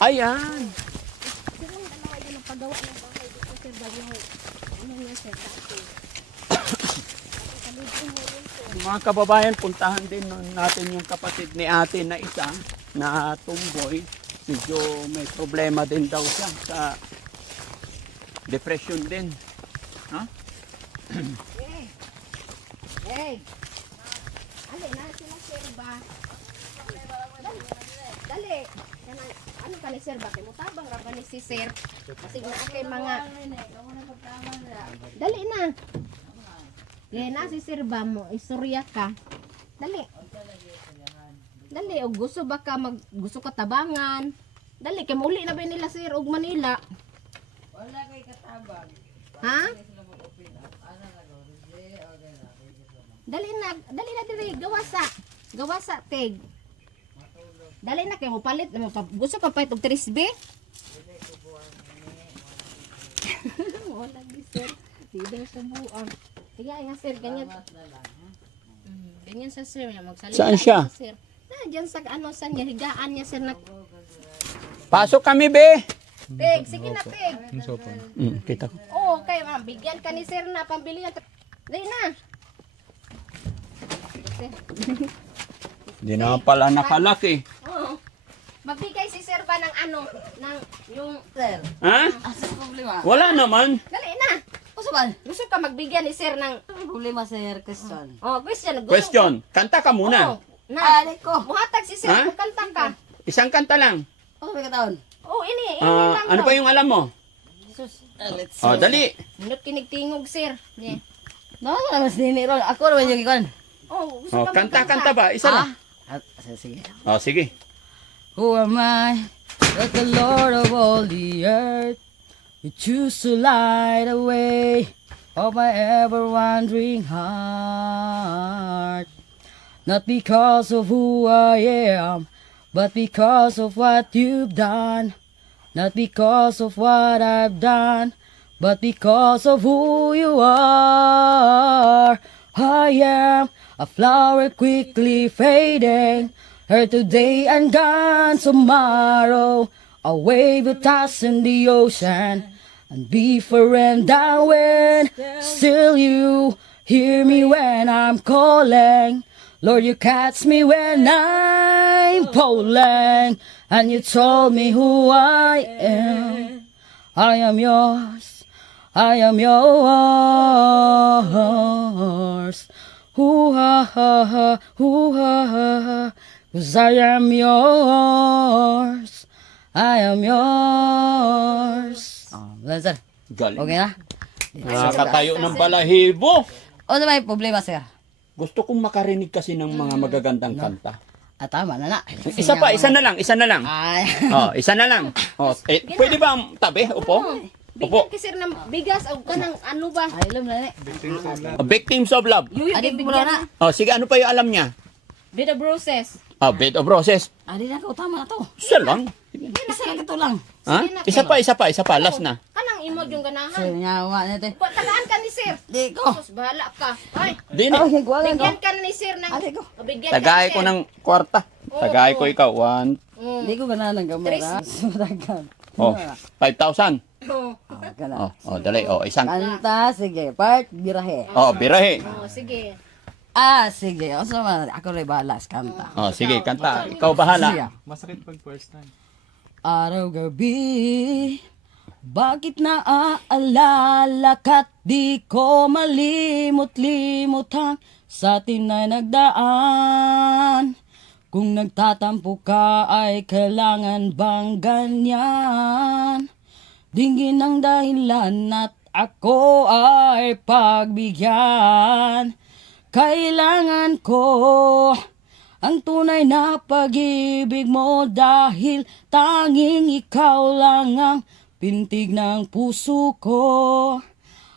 Ayan. Silang dalawa yung nagpagawa ng bahay dito sir. Bago ano yan sir. Mga kababayan, puntahan din natin yung kapatid ni ate na isa na tumboy. Medyo may problema din daw siya sa depression din. Ha? Hey! Ali na sila sir ba? Dali! Ano ka ni sir ba? Mutabang ra ba ni si sir? Kasi na kay mga... Dali na! Yan na si sir ba mo? Istorya ka. Dali! Dali, o gusto ba ka gusto ka tabangan? Dali, kay mauli na ba nila sir og Manila? Wala kay katabang. Ha? Dali na diri, gawasa tig. Dali na kay mo palit, gusto pa pait og 3B? Wala gi sir. Di daw sa buang. Sige nga sir, ganyan. Ganyan sa sir, magsalita. Saan siya? Sir. Na diyan sa ano sa niya higaan niya sir na. Pasok kami, be! Tig, sige na tig. Kita ko. Oo, kay bigyan ka ni sir na pambili ng. Dali na. Hindi naman pala nakalaki. Oo. Magbigay si sir ba ng ano, ng yung Sir, Ha? asa problema? Wala naman. dali na. Gusto ba? Gusto ka magbigyan ni sir ng Problema sir, question. question. Question. Kanta ka muna. Na. Alay ko. Muhatag si sir Ha? kung kanta ka. Isang kanta lang. Ano ba kataon? Oh, ini lang. Ano daw. pa yung alam mo? Jesus. Let's Oh, dali. Minut kinigtingog sir. Yeah. Naman mas dini ron. Ako naman yung ikon. Oh, gusto Oh, ka kanta ba? Isa lang. Sige. Oh, sige. Who am I but the Lord of all the earth? You choose to light the way of my ever-wandering heart. Not because of who I am, but because of what you've done. Not because of what I've done, but because of who you are. I am a flower quickly fading, here today and gone tomorrow. A wave will toss in the ocean and be forever down when still you hear me when I'm calling. Lord, you catch me when I'm falling, and you told me who I am. I am yours. I am yours. Ooh ha ha ha, ooh ha ha ha. 'Cause I am yours. I am yours. Oh, sir. Galing. Okay na? Nakakatayo ng balahibo. Ano may problema, sir? Gusto kong makarinig kasi ng mga magagandang kanta. Tama na na. Isa na lang. Ay. Oh, isa na lang. Oh, pwede ba ang tabi? Upo? Bigyan ki sir ng bigas o kanang ano ba? Ay, alam na na. Victims of Love. Yuyo Adi mo bigyan na. Oh, sige, ano pa yung alam niya? Bit of roses. Bed of Roses. Adi na ko, tama na to. Isa lang. Isa lang ito lang. Ha? Isa pa, last na. Kanang imo yung Sir, ganahan. nyawa na ito. Tagaan ka ni sir. Di ko. Sus, bahala ka. Ay, Dini. bigyan ka ni sir ng Adi ko. bigyan Tagay ka, ko sir. ng kwarta. Tagay ko ikaw. 1, Di ko ganahan ng gamera. Suragan. oh, 5,000. Oh, Gana. Dali. Oh, isang. Kanta, sige. Part, birahe. Oh, birahe. oh, sige. Sige. O naman, ako rin balas, kanta. Oh, sige, kanta. Ikaw bahala. Masakit pag first time. Araw-gabi, bakit naaalala ka't di ko malimot-limutang sa atin ay nagdaan? Kung nagtatampo ka ay kailangan bang ganyan? Dinggin ang dahilan at ako ay pagbigyan. Kailangan ko ang tunay na pag-ibig mo dahil tanging ikaw lang ang pintig ng puso ko.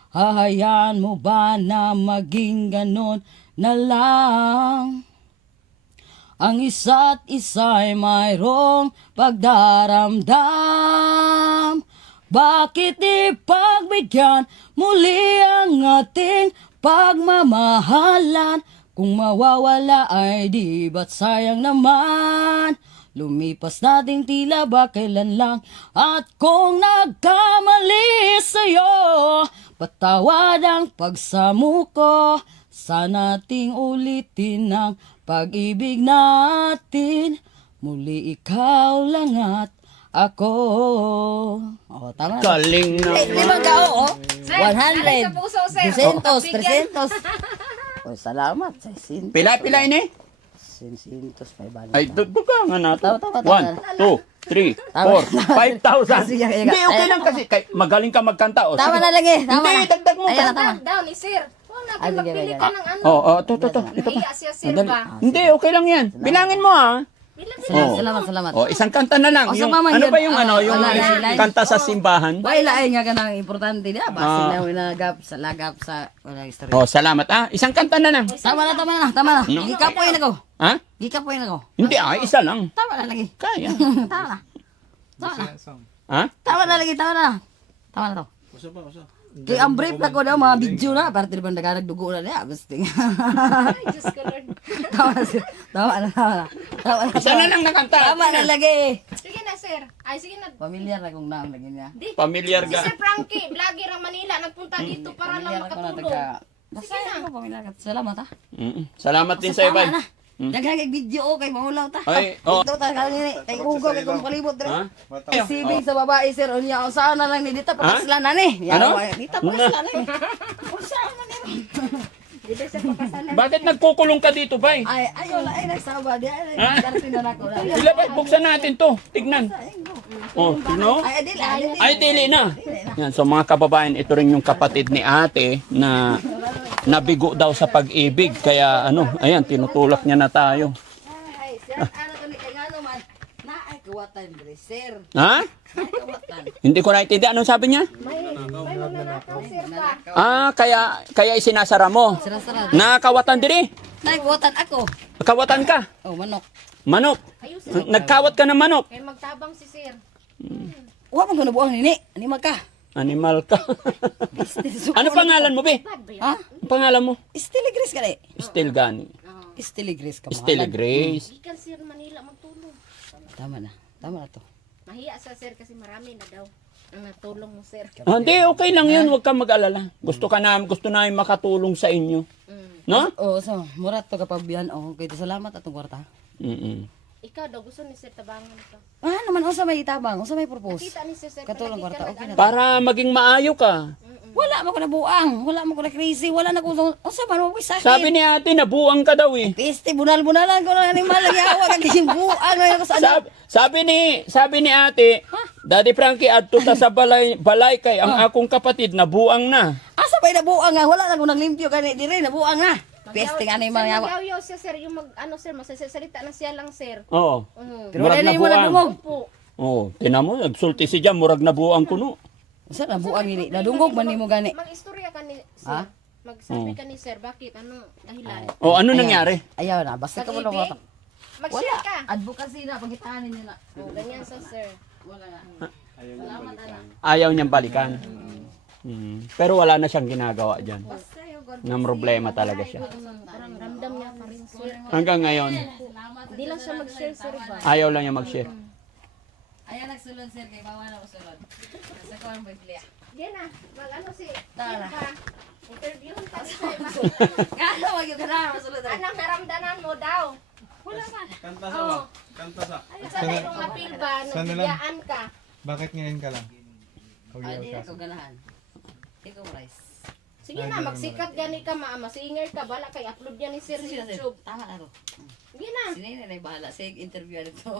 Hahayaan mo ba na maging ganon na lang? Ang isa't isa'y mayroong pagdaramdam. Bakit ipagbigyan muli ang ating pagmamahalan? Kung mawawala ay di ba't sayang naman? Lumipas nating tila ba kailan lang. At kung nagkamali sa'yo, patawad ang pagsamuko. Sana nating ulitin ang pag-ibig natin. Muli ikaw lang at ako. Oh, tama na. Galing na. Limang kao, oh. Sir, alay 100. sa puso, sir. 300. Oh, salamat. 600. Pila ini? 600. Ay, duga nga nato. Tama. 1, 2, 3, Tama. 4, 5,000. Sige. Hindi, okay lang kasi. Magaling ka magkanta. O, Tama sige. na lagi. Tama Hindi, na. dagdag mo. Ayan na, tama. Daw ni sir. Huwag natin sige, magpili sige. ka ng ano. Oo, ito. Ito pa. Nahiya siya, sir Madali. ba? Hindi, okay lang yan. Bilangin mo Bilang Oo. Salamat. Oh, isang kanta na lang. O, Yung, sa mama, ano yun. ba yung yung Wala. kanta sa simbahan? Wala ay nga ganang importante niya. Basta na winagap sa lagap sa wala istorya. Oh, salamat. Isang kanta na lang. Tama na. No. Gikapoy na ko. Ha? Gikapoy na ko. Hindi, isa lang. Tama na lagi. Kaya. Tama na. Ha? Tama na lagi. Tama na to. Kaya ang brief na ko daw mga video na. Para tinipan nagdugo na niya. Gusto nga. Ay, Diyos ko, Lord. Tama na. Isa na lang na kanta. Tama na lagi. Sige na, sir. Ay, sige na. Pamilyar na kung naam lagi niya. Di. Familiar Si ka. Sir Frankie, vlogger ang Manila, nagpunta dito para lang Pamilyar ako na makatulong. taga. Basta yan ko pamilyar ka. Salamat ha. Salamat din sa iba. Tama na. Daghang video kay mahulaw ta. Ay, oh. Ito ta kanini. Tay ugo kay kung palibot dire. Ha? Sibing sa babae sir unya usaha na lang ni dito pakaslan na ni. Ano? Dito pakaslan na ni. Usaha na ni. Dito siya papasalan. Bakit nagkukulong ka dito, bay? Ay ayo la ay nagsawa di ay Ha? darating na nako. Ilabay, buksan natin to. Tignan. Oh, tignan. Ay adil. Ay, dili na. Yan, so mga kababayan, ito rin yung kapatid ni ate na nabigo daw sa pag-ibig. Kaya ayan, tinutulak niya na tayo. Ay sir ano to ni kay ngano man. Na ay kawatan dire sir. Ha? Ay kawatan. Hindi ko naintindihan. Anong sabi niya? May magnanakaw, sir ba? Kaya isinasara mo. Sara-sara. Nakawatan diri. Nay kawatan ako. Kawatan ka. Oh manok. Manok. Ayusin. Nagkawat ka ng manok. Kaya magtabang si sir. Wa man ko nabuang nini. Ani magka. Animal ka. Ano pangalan mo, be? Bad ba yun? Ha? Ang pangalan mo? Stiligris ka ni. Still Gani. Stiligris ka Still mahal. Grace. Ikan sir Manila magtulong. Tama na to. Mahiya sa sir kasi marami na daw ang natulong mo sir. Hindi, okay lang yun. Huwag kang mag-alala. Gusto namin makatulong sa inyo. No? Oo, so, murat to kapag biyan. Oh, kaya salamat atong kwarta. Mm-mm. Ikaw daw gusto ni sir tabangan ka. Ah, naman, usa may itabang, usa may purpose. Kita ni sir sir. Katulong palagi kwarta, ka okay na. Para maging maayo ka. Wala mo ko na buang, wala mo ko na crazy, wala na ko, usa man mo sakit. Sabi ni ate, nabuang ka daw eh. Piste, bunal-bunalan ko na animal, lagi awa, kaging buang, ngayon ko sa ano. Sabi ni ate, Daddy Frankie, adto ta sa balay kay ang akong kapatid nabuang na. Asa ba na buang nga, wala na ko nang limpyo kani dire, na buang nga. Piste nga animal nga. Magyaw siya sir yung sir masasalita na siya lang sir. Oo. Pero Murag wala na yung nabuang. mga dungog. Opo. Oo, tinan mo, nagsulti si Jam, murag nabuang kuno. Usa na buang ini, nadungog man nimo gani. Mag-istorya ka ni sir. Ha? Magsabi ka ni sir, bakit? Anong dahilan? O, ano nangyari? Ayaw na, basta ka mo Pag-ibig? na Mag-share ka. Advocacy na, pagitanin niyo na. Ganyan sa sir. Wala na. Ayaw niyang balikan. Pero wala na siyang ginagawa dyan. Ng problema talaga siya. Parang ramdam niya pa rin sir. Hanggang ngayon, Hindi lang siya mag-share sir ba? ayaw lang niya mag-share. Ayan nagsulod sir, kay bawa na usulod. Sa ko ang biblia. Yan na. Mag-ano si Tara. pa. Interviewin ka ni sir. Kano wag yung kana masulod. Anong naramdaman mo daw? Wala man. Kanta sa ba? Kanta sa. Ay, sa tayo apil ba? Sana lang. Nagbigyan ka. Bakit ngayon ka lang? Ay, di Huwag ako ganahan. Ikaw rice. Sige na, magsikat gani ka, ma-singer ka. Bala kay upload yan ni sir sa Sige, sir. YouTube. Tama na to. Sige na. Sinay na bahala. Sige, interview na to.